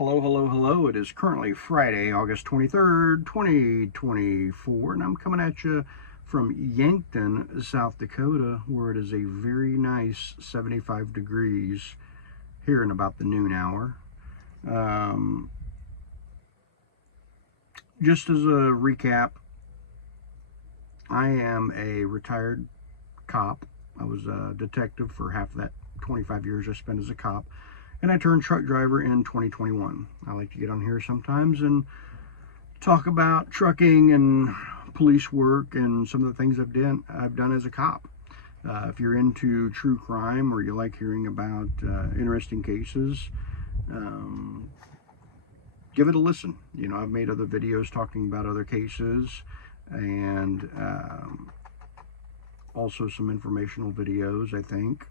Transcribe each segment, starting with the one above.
Hello, hello, hello. It is currently Friday, August 23rd, 2024, and I'm coming at you from Yankton, South Dakota, where it is a very nice 75 degrees here in about the noon hour. Just as a recap, I am a retired cop. I was a detective for half of that 25 years I spent as a cop. And I turned truck driver in 2021. I like to get on here sometimes and talk about trucking and police work and some of the things I've done as a cop. If you're into true crime or you like hearing about interesting cases, give it a listen. You know, I've made other videos talking about other cases and also some informational videos, I think.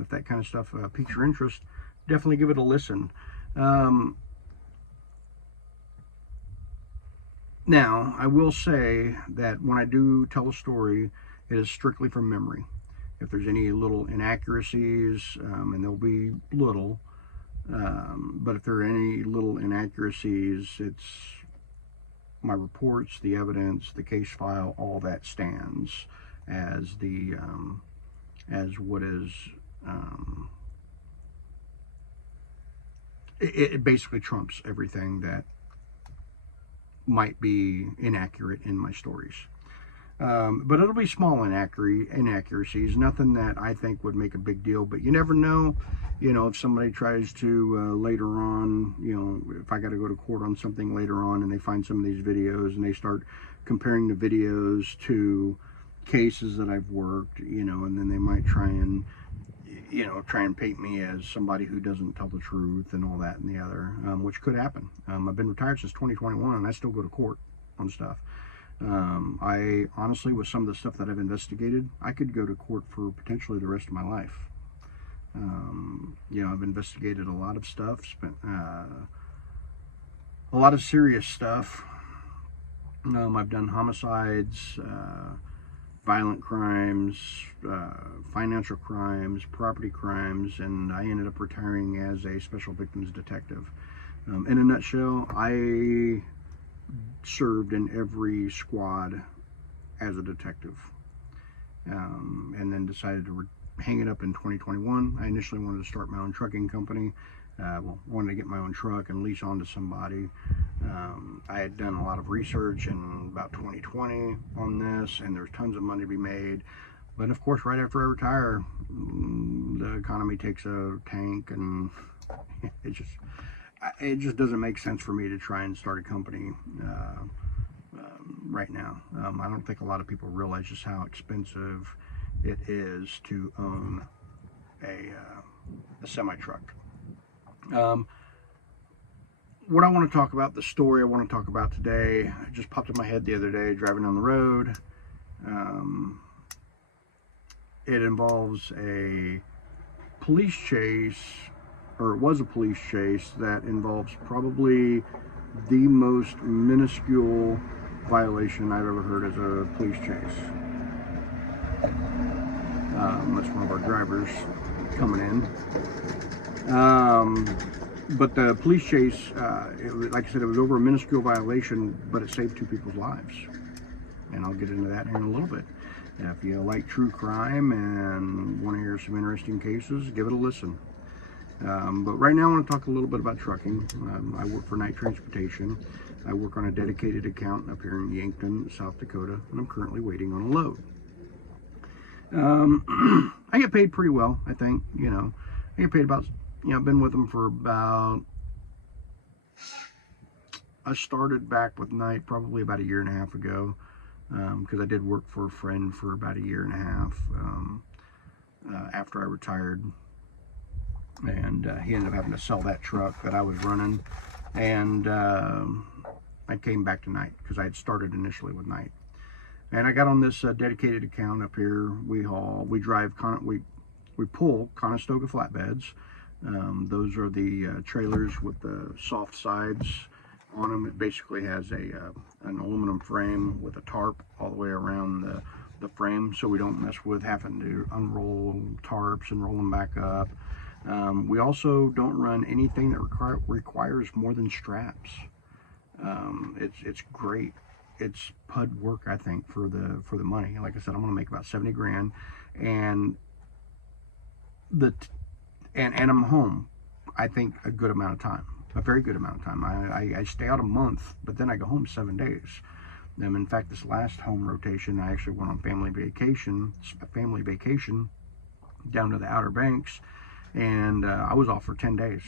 If that kind of stuff piques your interest, definitely give it a listen. Now, I will say that when I do tell a story, it is strictly from memory. If there's any little inaccuracies, and there'll be little, but if there are any little inaccuracies, it's my reports, the evidence, the case file, all that stands as the as what is it basically trumps everything that might be inaccurate in my stories. But it'll be small inaccuracies, nothing that I think would make a big deal, but you never know, you know, if somebody tries to later on, you know, if I got to go to court on something later on and they find some of these videos and they start comparing the videos to cases that I've worked, you know, and then they might try and paint me as somebody who doesn't tell the truth and all that and the other, which could happen. I've been retired since 2021 and I still go to court on stuff. I honestly, with some of the stuff that I've investigated, I could go to court for potentially the rest of my life. You know, I've investigated a lot of stuff, spent a lot of serious stuff. I've done homicides, violent crimes, financial crimes, property crimes, and I ended up retiring as a special victims detective. In a nutshell, I served in every squad as a detective, and then decided to hang it up in 2021. I initially wanted to start my own trucking company. Wanted to get my own truck and lease onto somebody. I had done a lot of research in about 2020 on this, and there's tons of money to be made. But of course, right after I retire, the economy takes a tank, and it just doesn't make sense for me to try and start a company right now. I don't think a lot of people realize just how expensive it is to own a semi-truck. What I want to talk about, the story I want to talk about today, it just popped in my head the other day driving down the road. It involves a police chase, or it was a police chase that involves probably the most minuscule violation I've ever heard as a police chase. That's one of our drivers coming in. But the police chase, like I said, it was over a minuscule violation, but it saved two people's lives. And I'll get into that here in a little bit. If you like true crime and want to hear some interesting cases, give it a listen. But right now I want to talk a little bit about trucking. I work for Night Transportation. I work on a dedicated account up here in Yankton, South Dakota, and I'm currently waiting on a load. I get paid pretty well, I think. You know, I get paid about, you know, I've been with them for about, I started back with Night probably about a year and a half ago, because I did work for a friend for about a year and a half after I retired. And he ended up having to sell that truck that I was running, and I came back to Night because I had started initially with Night. And I got on this dedicated account up here. We pull Conestoga flatbeds. Those are the trailers with the soft sides on them. It basically has an aluminum frame with a tarp all the way around the frame, so we don't mess with having to unroll tarps and roll them back up. We also don't run anything that requires more than straps. It's great. It's pud work, I think, for the money. Like I said, I'm going to make about 70 grand, and the and I'm home, I think, a good amount of time, a very good amount of time. I stay out a month, but then I go home 7 days. In fact, this last home rotation, I actually went on family vacation down to the Outer Banks, and I was off for 10 days.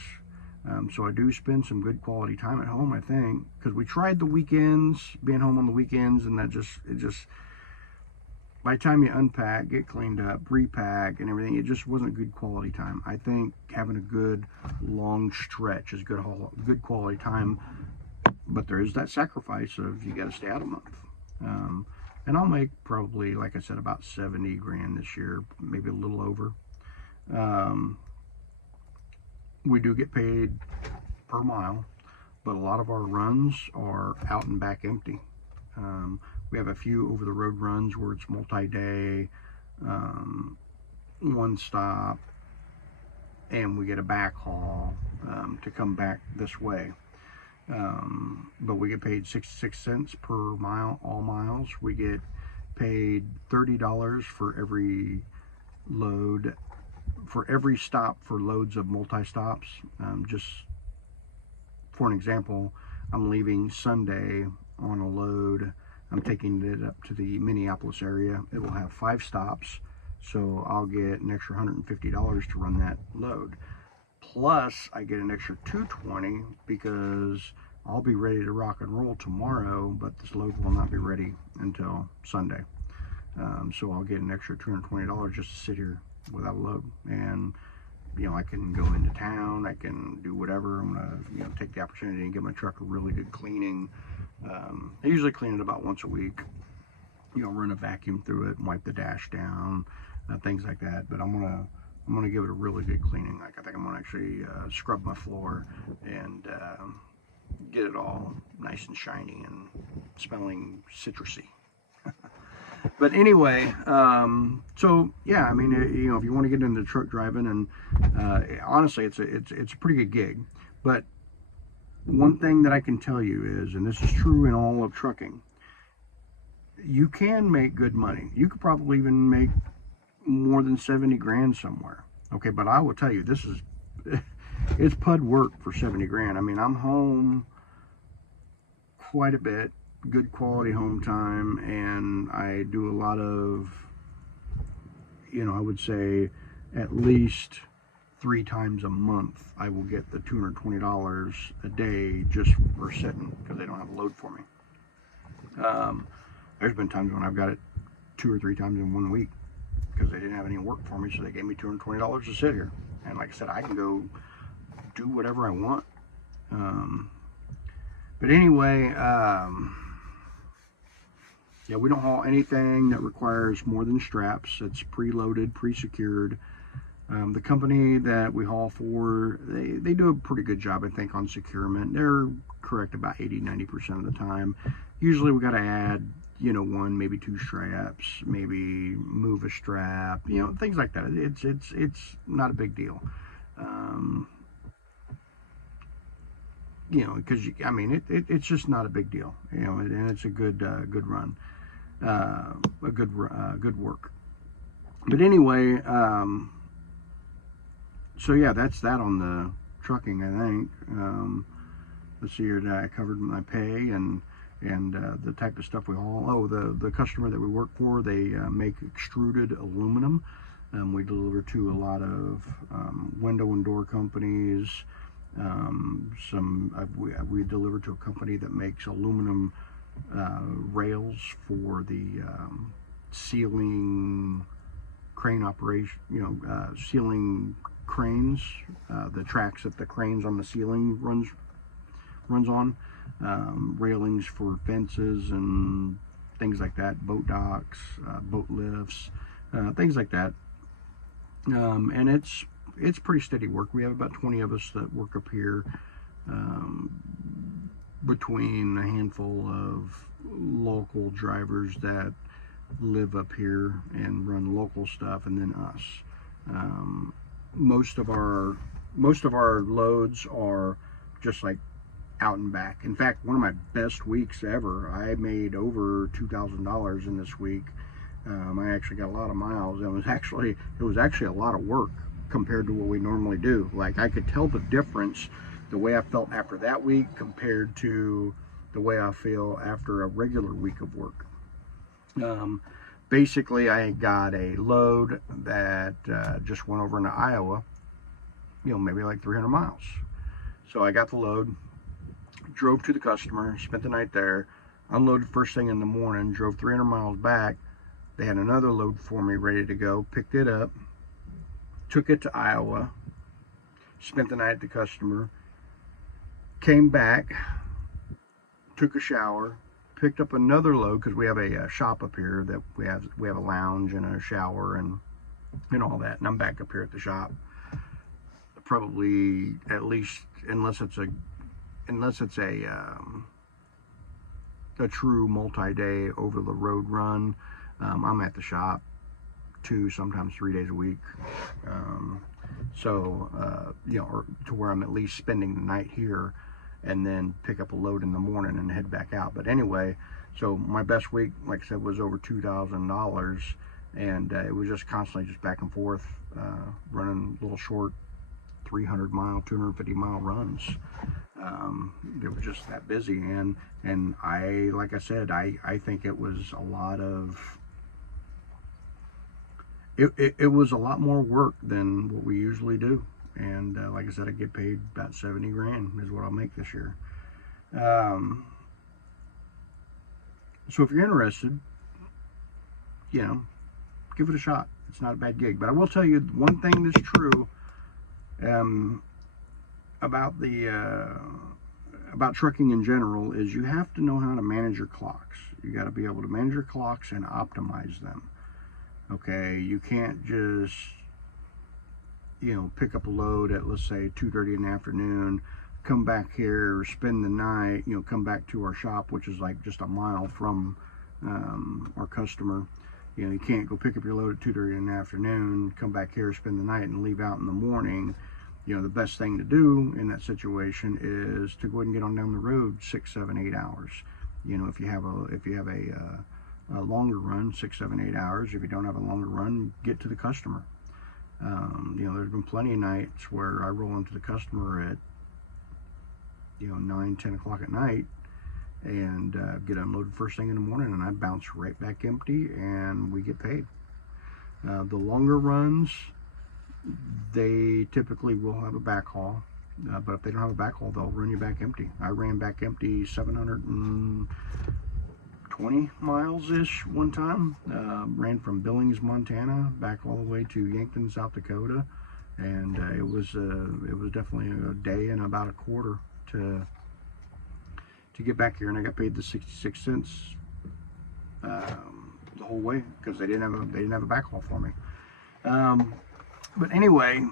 So I do spend some good quality time at home, I think, because we tried the weekends, being home on the weekends, and it just, by the time you unpack, get cleaned up, repack, and everything, it just wasn't good quality time. I think having a good long stretch is good quality time, but there is that sacrifice of you got to stay out a month. And I'll make probably, like I said, about 70 grand this year, maybe a little over. We do get paid per mile, but a lot of our runs are out and back empty. We have a few over-the-road runs where it's multi-day, one stop, and we get a back haul to come back this way. But we get paid 66 cents per mile, all miles. We get paid $30 for every load, for every stop for loads of multi-stops. Just for an example, I'm leaving Sunday on a load. I'm taking it up to the Minneapolis area. It will have 5 stops, so I'll get an extra $150 to run that load. Plus, I get an extra $220 because I'll be ready to rock and roll tomorrow, but this load will not be ready until Sunday. So I'll get an extra $220 just to sit here without a load. And, I can go into town, I can do whatever. I'm gonna, take the opportunity and give my truck a really good cleaning. I usually clean it about once a week. Run a vacuum through it and wipe the dash down, things like that. But I'm gonna give it a really good cleaning. Like, I think I'm gonna actually scrub my floor and get it all nice and shiny and smelling citrusy. But anyway, so yeah, I mean, if you want to get into truck driving, and honestly, it's a pretty good gig. But one thing that I can tell you is, and this is true in all of trucking, you can make good money. You could probably even make more than 70 grand somewhere. Okay, but I will tell you, this is it's pud work for 70 grand. I mean, I'm home quite a bit, good quality home time, and I do a lot of, I would say at least 3 times a month I will get the $220 a day just for sitting, because they don't have a load for me. There's been times when I've got it 2 or 3 times in 1 week because they didn't have any work for me, so they gave me $220 to sit here. And like I said, I can go do whatever I want. But anyway, yeah, we don't haul anything that requires more than straps. It's preloaded, pre-secured. The company that we haul for, they do a pretty good job, I think, on securement. They're correct about 80-90% of the time. Usually we got to add, 1, maybe 2 straps, maybe move a strap, things like that. It's not a big deal. Because it's just not a big deal, and it's a good run, good work. But anyway, so yeah, that's that on the trucking, I think. Let's see here, I covered my pay and the type of stuff we haul. Oh, the customer that we work for, they make extruded aluminum. We deliver to a lot of window and door companies. We deliver to a company that makes aluminum rails for the ceiling crane operation, ceiling cranes, the tracks that the cranes on the ceiling runs on, railings for fences and things like that, boat docks, boat lifts, things like that. And it's pretty steady work. We have about 20 of us that work up here, between a handful of local drivers that live up here and run local stuff, and then us. most of our loads are just like out and back. In fact, one of my best weeks ever, I made over $2,000 in this week. I actually got a lot of miles. It was actually a lot of work compared to what we normally do. Like, I could tell the difference, the way I felt after that week compared to the way I feel after a regular week of work. Basically, I got a load that just went over into Iowa, maybe like 300 miles. So I got the load, drove to the customer, spent the night there, unloaded first thing in the morning, drove 300 miles back. They had another load for me ready to go, picked it up, took it to Iowa, spent the night at the customer, came back, took a shower, picked up another load, because we have a shop up here that we have a lounge and a shower and all that, and I'm back up here at the shop probably at least, unless it's a true multi-day over the road run, I'm at the shop 2, sometimes 3 days a week, or to where I'm at least spending the night here and then pick up a load in the morning and head back out. But anyway, so my best week, like I said, was over $2,000, and it was just constantly just back and forth, running little short 300 mile, 250 mile runs. It was just that busy, and like I said, I think it was a lot of, it was a lot more work than what we usually do. And like I said, I get paid about 70 grand is what I'll make this year. So if you're interested, give it a shot. It's not a bad gig. But I will tell you one thing that's true about trucking in general is you have to know how to manage your clocks. You got to be able to manage your clocks and optimize them. Okay, you can't just pick up a load at, let's say, 2:30 in the afternoon, come back here, spend the night, come back to our shop, which is like just a mile from our customer. You can't go pick up your load at 2:30 in the afternoon, come back here, spend the night, and leave out in the morning. The best thing to do in that situation is to go ahead and get on down the road 6, 7, 8 hours. If you have a longer run, 6, 7, 8 hours. If you don't have a longer run, get to the customer. There's been plenty of nights where I roll into the customer at 9, 10 o'clock at night and get unloaded first thing in the morning, and I bounce right back empty, and we get paid. The longer runs, they typically will have a backhaul, but if they don't have a backhaul, they'll run you back empty. I ran back empty 720 miles-ish one time. Ran from Billings, Montana, back all the way to Yankton, South Dakota, and it was definitely a day and about a quarter to get back here, and I got paid the 66 cents the whole way because they didn't have a backhaul for me. But anyway,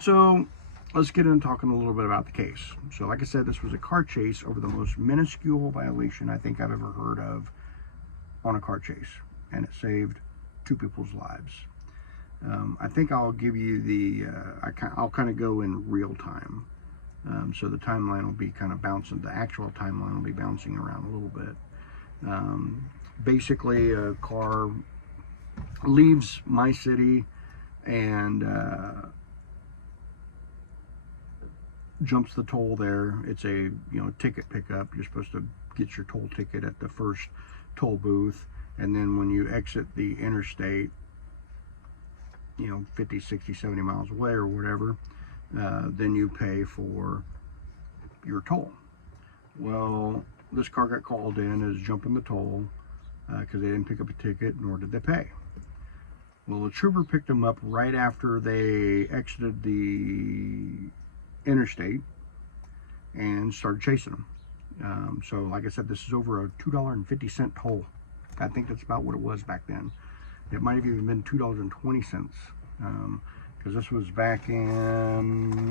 so let's get into talking a little bit about the case. So like I said, this was a car chase over the most minuscule violation I think I've ever heard of on a car chase, and it saved 2 people's lives. I think I'll give you I'll kind of go in real time. So the timeline will be kind of bouncing, the actual timeline will be bouncing around a little bit. Basically, a car leaves my city and jumps the toll there. It's a ticket pickup. You're supposed to get your toll ticket at the first toll booth, and then when you exit the interstate, 50, 60, 70 miles away or whatever, then you pay for your toll. Well, this car got called in as jumping the toll because they didn't pick up a ticket, nor did they pay. Well, the trooper picked them up right after they exited the interstate and started chasing them. So like I said, this is over a $2.50 toll. I think that's about what it was back then. It might have even been $2.20 because this was back in,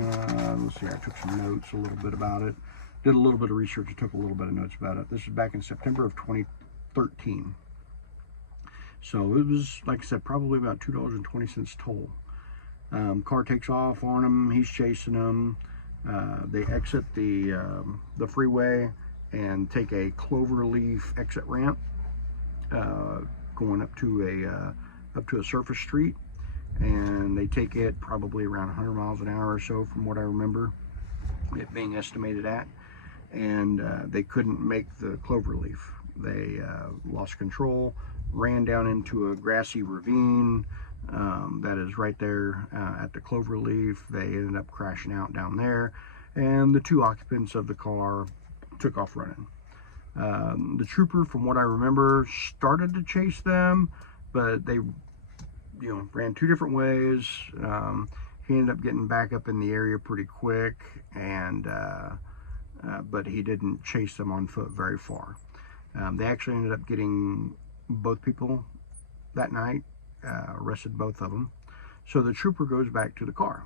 let's see, I took some notes a little bit about it. Did a little bit of research and took a little bit of notes about it. This is back in September of 2013. So it was, like I said, probably about $2.20 toll. Car takes off on him. He's chasing them. They exit the freeway and take a cloverleaf exit ramp, going up to a surface street, and they take it probably around 100 miles an hour or so, from what I remember it being estimated at. And they couldn't make the cloverleaf. They lost control, ran down into a grassy ravine that is right there at the cloverleaf. They ended up crashing out down there, and the 2 occupants of the car took off running. The trooper, from what I remember, started to chase them, but they, ran 2 different ways. He ended up getting back up in the area pretty quick, and but he didn't chase them on foot very far. They actually ended up getting both people that night, arrested both of them. So the trooper goes back to the car,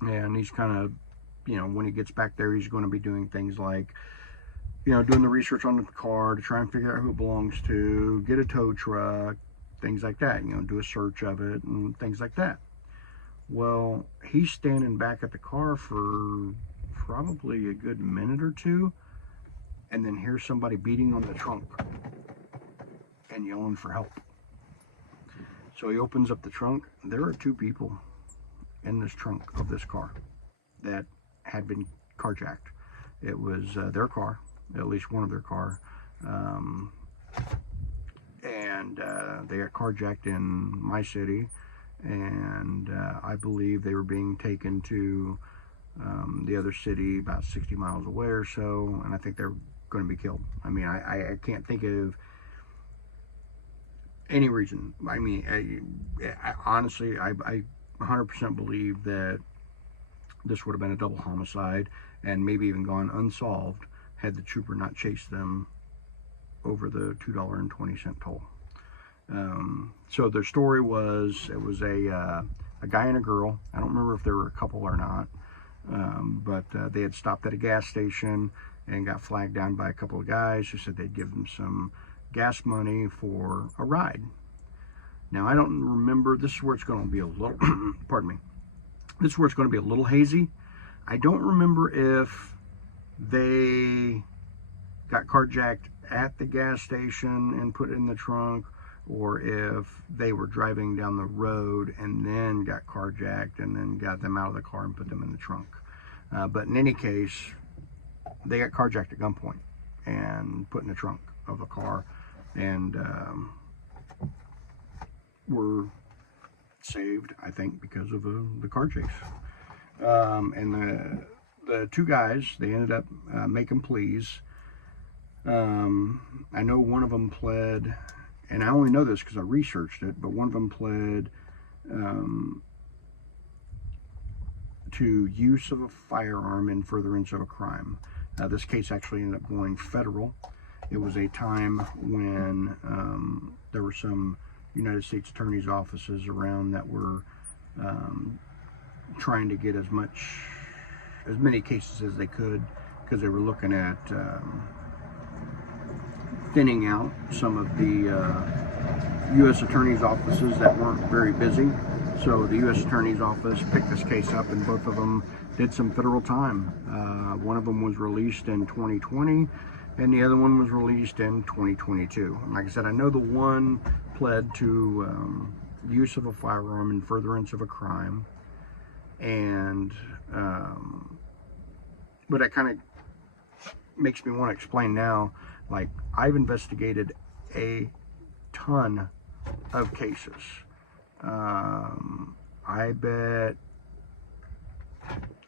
and he's kind of, when he gets back there, he's going to be doing things like, doing the research on the car to try and figure out who it belongs to, get a tow truck, things like that, do a search of it and things like that. Well, he's standing back at the car for probably a good minute or 2, and then hears somebody beating on the trunk and yelling for help. So he opens up the trunk. There are 2 people in this trunk of this car that had been carjacked. It was their car, at least one of their car, and they got carjacked in my city, and I believe they were being taken to the other city about 60 miles away or so, and I think they're going to be killed. I mean, I can't think of any reason. I mean, I honestly, I 100% believe that this would have been a double homicide, and maybe even gone unsolved had the trooper not chased them over the $2.20 toll. So their story was, it was a guy and a girl. I don't remember if they were a couple or not, but they had stopped at a gas station and got flagged down by a couple of guys who said they'd give them some gas money for a ride. Now, I don't remember, this is where it's going to be a little, pardon me, this is where it's going to be a little hazy. I don't remember if they got carjacked at the gas station and put it in the trunk, or if they were driving down the road and then got carjacked and then got them out of the car and put them in the trunk. But in any case, they got carjacked at gunpoint and put in the trunk of the car, and were saved, I think, because of the car chase. And the 2 guys, they ended up making pleas. I know one of them pled, and I only know this because I researched it, but one of them pled to use of a firearm in furtherance of a crime. This case actually ended up going federal. It was a time when there were some United States Attorney's offices around that were trying to get as many cases as they could, because they were looking at thinning out some of the U.S. Attorney's offices that weren't very busy. So the U.S. Attorney's Office picked this case up, and both of them did some federal time. One of them was released in 2020, and the other one was released in 2022. And like I said, I know the one pled to use of a firearm in furtherance of a crime, and but that kind of makes me want to explain now, like, I've investigated a ton of cases. I bet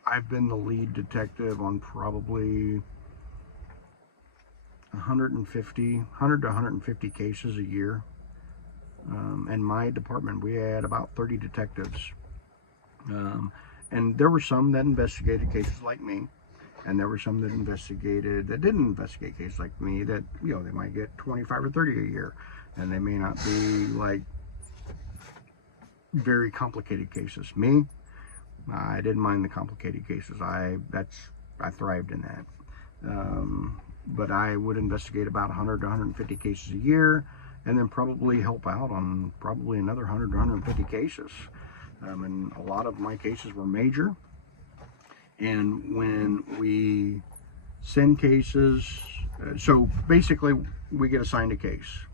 I've been the lead detective on probably 100 to 150 cases a year. In my department, we had about 30 detectives. And there were some that investigated cases like me, and there were some that didn't investigate cases like me, that, they might get 25 or 30 a year, and they may not be like very complicated cases. Me, I didn't mind the complicated cases. I thrived in that. But I would investigate about 100 to 150 cases a year, and then probably help out on probably another 100 to 150 cases. And a lot of my cases were major. And when we send cases, so basically we get assigned a case,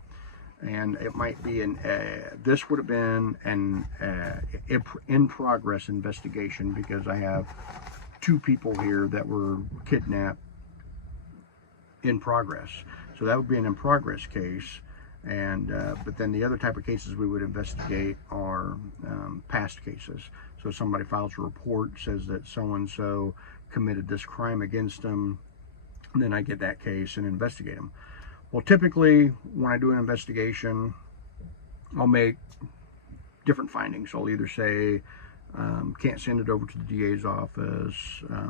and it might be this would have been an in progress investigation, because I have 2 people here that were kidnapped in progress. So that would be an in progress case. And but then the other type of cases we would investigate are past cases. So somebody files a report, says that so-and-so committed this crime against them, and then I get that case and investigate them. Well, typically when I do an investigation, I'll make different findings. I'll either say can't send it over to the DA's office,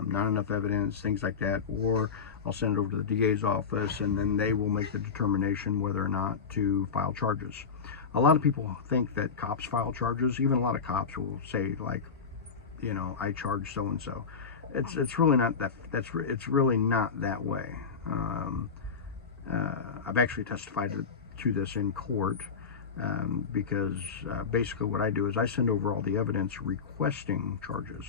not enough evidence, things like that, or I'll send it over to the DA's office, and then they will make the determination whether or not to file charges. A lot of people think that cops file charges. Even a lot of cops will say, like, you know, I charge so and so. It's really not that. It's really not that way. I've actually testified to this in court. Because basically what I do is I send over all the evidence requesting charges,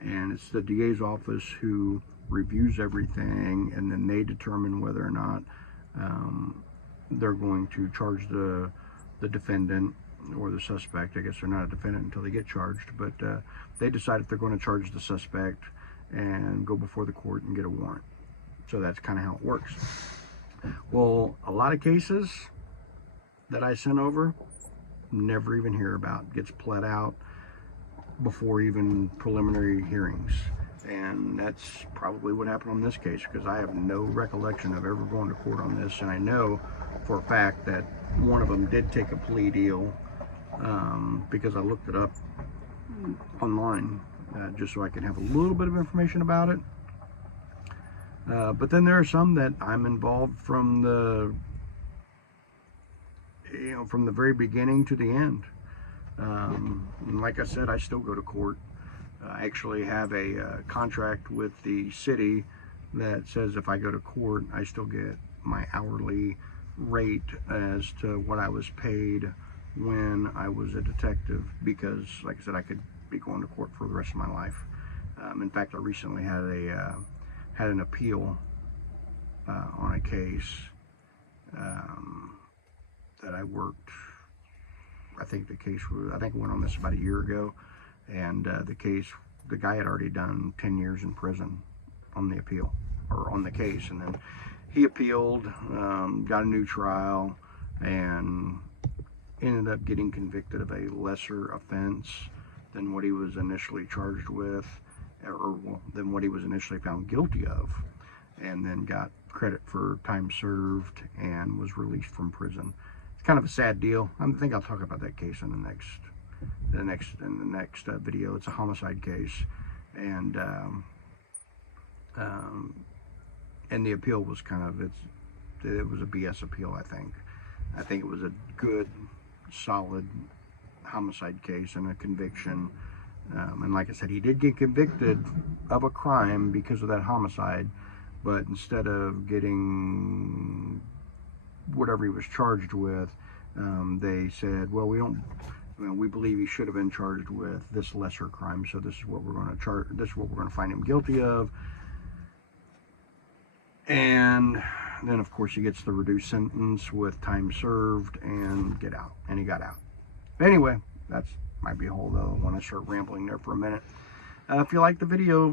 and it's the DA's office who reviews everything, and then they determine whether or not they're going to charge the defendant or the suspect. I guess they're not a defendant until they get charged, but they decide if they're going to charge the suspect and go before the court and get a warrant. So that's kind of how it works. Well, a lot of cases that I sent over, never even hear about, gets pled out before even preliminary hearings. And that's probably what happened on this case, because I have no recollection of ever going to court on this. And I know for a fact that one of them did take a plea deal, because I looked it up online just so I could have a little bit of information about it. But then there are some that I'm involved from the very beginning to the end. And like I said, I still go to court. I actually have a contract with the city that says if I go to court, I still get my hourly rate as to what I was paid when I was a detective, because, like I said, I could be going to court for the rest of my life. In fact, I recently had an appeal on a case that I worked. I think it went on this about a year ago, and the guy had already done 10 years in prison on the appeal, or on the case, and then he appealed, got a new trial, and ended up getting convicted of a lesser offense than what he was initially charged with, or than what he was initially found guilty of, and then got credit for time served and was released from prison. It's kind of a sad deal. I think I'll talk about that case in the next video. It's a homicide case, and the appeal was it was a BS appeal. I think it was a good, solid homicide case and a conviction. And like I said, he did get convicted of a crime because of that homicide, but instead of getting whatever he was charged with, they said, well, we believe he should have been charged with this lesser crime, so this is what we're going to charge. This is what we're going to find him guilty of. And then, of course, he gets the reduced sentence with time served and get out. And he got out. Anyway, that might be a whole other one. I start rambling there for a minute. If you like the video,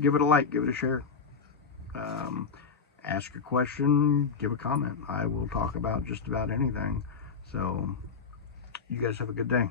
give it a like, give it a share. Ask a question, give a comment. I will talk about just about anything. So, you guys have a good day.